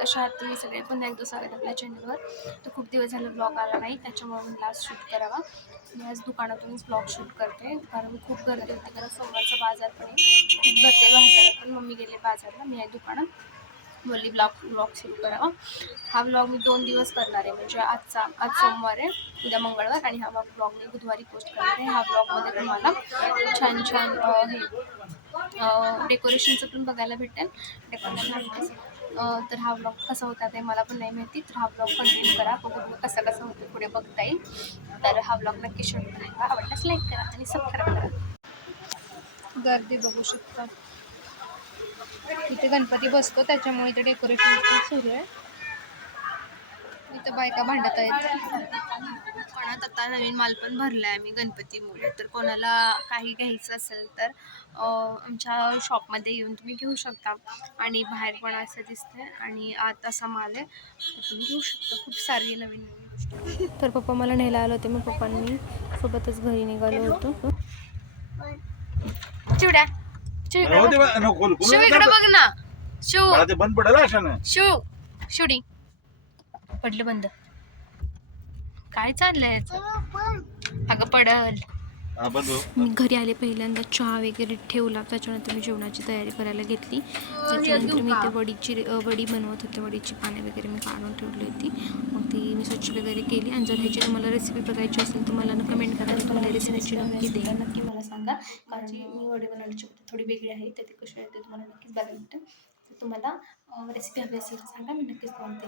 कशा आहात तुम्ही सगळे? पुन्हा एकदा स्वागत आपल्या चॅनलवर. तर खूप दिवस झाले ब्लॉग आला नाही, त्याच्यामुळे मी आज शूट करावा. मी आज दुकानातूनच ब्लॉग शूट करते, कारण खूप गर्दी होती. कारण सोमवारचा बाजार पण आहे, खूप गर्दी बाजारात. पण मम्मी गेले बाजारला, मी आहे दुकानात. बोलली ब्लॉग सुरू करावा. हा ब्लॉग मी 2 दिवस करणार आहे, म्हणजे आज सोमवार आहे, उद्या मंगळवार, आणि हा ब्लॉग मी बुधवारी पोस्ट करणार आहे. ह्या ब्लॉगमध्ये तुम्हाला छान छान हे डेकोरेशनचं पण बघायला भेटेल. डेकोरेशन तर हा ब्लॉग कसा होता ते मला पण नाही माहिती. तर हा ब्लॉग कंटिन्यू करा, बघू कसा होतं पुढे बघता येईल. तर हा ब्लॉग नक्की शेअर करा, आवडल्यास लाईक करा आणि सबस्क्राईब करा. गर्दी बघू शकतात. इथे गणपती बसतो, त्याच्यामुळे इथे डेकोरेशन सुरू आहे. इथं बायका भांडत आहेत. दुकानात आता नवीन माल पण भरला आहे आम्ही गणपतीमुळे. तर कोणाला काही घ्यायचं असेल तर आमच्या शॉपमध्ये येऊन तुम्ही घेऊ शकता. आणि बाहेर पण असं दिसतंय आणि आत असा माल आहे, तर तुम्ही घेऊ शकता. खूप सारी नवीन गोष्टी. तर पप्पा मला न्यायला आले होते, मग पप्पांनी सोबतच घरी निघालो होतो. चिवड्या शिव इकडे बघ ना. शिव बंद पडला अशा ना. शिव शिवडी पडलं बंद. काय चाललंय अगं पडल. मी घरी आले, पहिल्यांदा चहा वगैरे ठेवला, त्याच्यानंतर मी जेवणाची तयारी करायला घेतली. त्याच्यानंतर मी ते वडी बनवत होते. वडीची पाने वगैरे मी काढून ठेवली होती, मग ती मी स्वच्छ वगैरे केली. आणि जर ह्याची तुम्हाला रेसिपी बघायची असेल तर मला कमेंट करा, तुम्हाला रेसिपीची नक्की द्या, नक्की मला सांगा. कारण जी मी वडी बनवण्याची थोडी वेगळी आहे, तर ती कशी आहे ते तुम्हाला नक्कीच बघायला भेटेल. तर तुम्हाला रेसिपी हवी असेल तर सांगा, मी नक्कीच सांगते.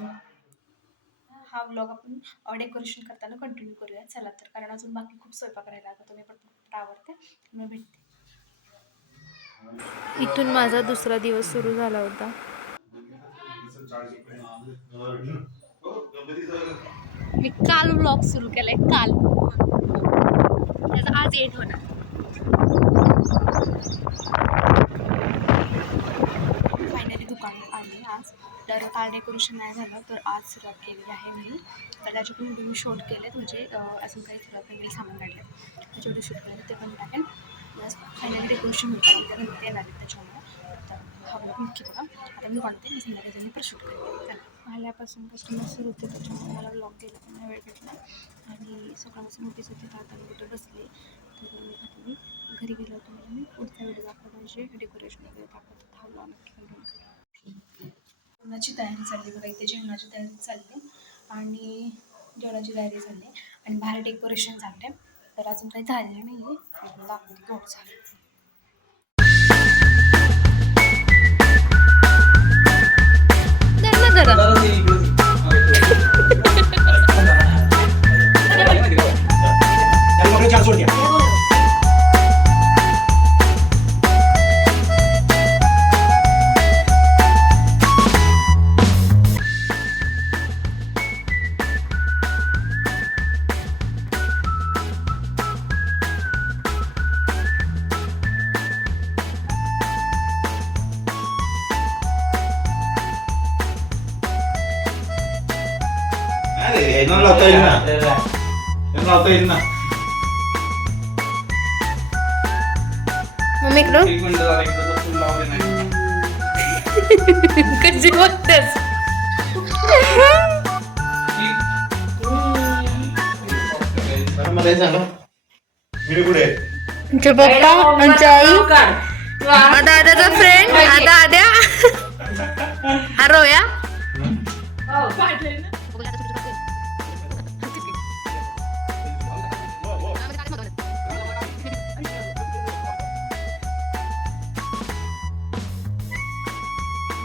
हा ब्लॉग आपण डेकोरेशन करताना कंटिन्यू करूया. चला तर, कारण अजून बाकी खूप स्वयंपाक करायला लागतो. तुम्ही पण आवडते, मी भेटते. इथून माझा दुसरा दिवस सुरू झाला होता. मी काल ब्लॉग सुरू केलाय, काल. त्याचा आज 8 होणार. फायनली दुकानात आले आज. तर काल डेकोरेशन नाही झालं, तर आज सुरुवात केलेली आहे मी. तर त्याचे पण मी शूट केलेत, म्हणजे अजून काही सुरुवात वेगळी सामान काढले त्याच्यावर शूट केलं, ते पण टाकेन. प्लस फायनली डेकोरेशन होतं, गणपती येणार आहे त्याच्यामुळे. तर हा ब्लॉग नक्की बघा. आता मी काढते, मी संध्याकाळी जाऊन पर शूट करते. आल्यापासून कस्टमर सुरू होते, त्याच्यामुळे मला ब्लॉग घ्यायला पण वेळ भेटला. आणि सकाळपासून मोठीच होते, तर आता मी कुठे बसले. तर आता मी घरी गेलो होतो, मला मी पुढचा व्हिडिओ दाखवला, म्हणजे डेकोरेशन वगैरे दाखवतो. हा ब्लॉग नक्की कंटिन्यू करा. जेवणाची तयारी चालली बघा, इथे जेवणाची तयारी चालली आणि जेवणाची तयारी चालली आणि बाहेर डेकोरेशन झालं. तर अजून काही झालेलं नाही आहे, दाखवते थोडं झालं. Non lo tengo. मम्मी इकडं कशी बघतेस? आमचे पप्पा, आमची आई, दादाचा फ्रेंड, दाद्या, हा रोया.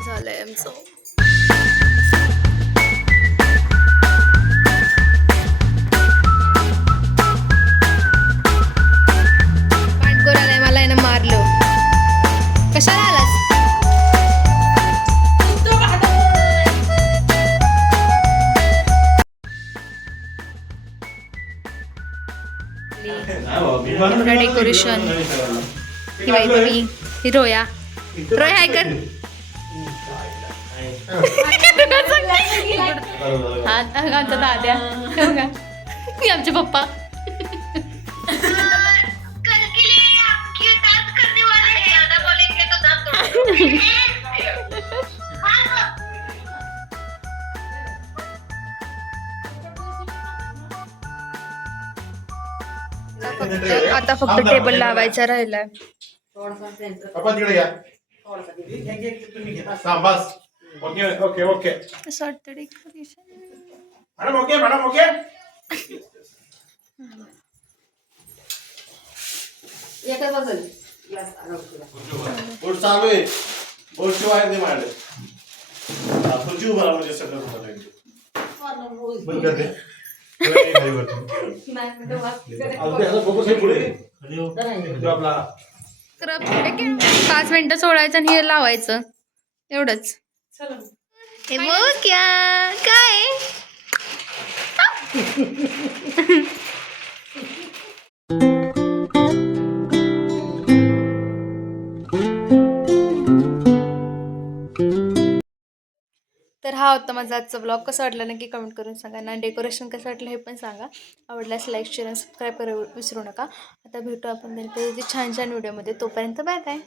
झालंय आमचं. पांडगोर आलाय, मला यानं मारलं. कशाला आलास? डेकोरेशन ही बाई, ही रोया. रोया हाय कर. आमचा दाद्या, आमचे पप्पा. तर आता फक्त टेबल लावायचा राहिलाय. पप्पा तिकडे या. हा, बस. Okay okay okay. असं वाटतं decoration. Madam okay madam okay. Boat चालू आहे. बोटची वायर दे माझ्याकडे. खुर्ची उभा राहा म्हणजे सगळं उभं राहील. बंद करते. आपला 5 मिनिटं सोडायचं आणि हे लावायचं एवढंच. हे बघ क्या काय तर हा होता माझा आजचा ब्लॉग. कसा वाटला नक्की कमेंट करून सांगा ना. डेकोरेशन कसं वाटलं हे पण सांगा. आवडल्यास लाईक शेअर आणि सबस्क्राईब करायला विसरू नका. आता भेटू आपण छान छान व्हिडिओमध्ये. तोपर्यंत बाय बाय.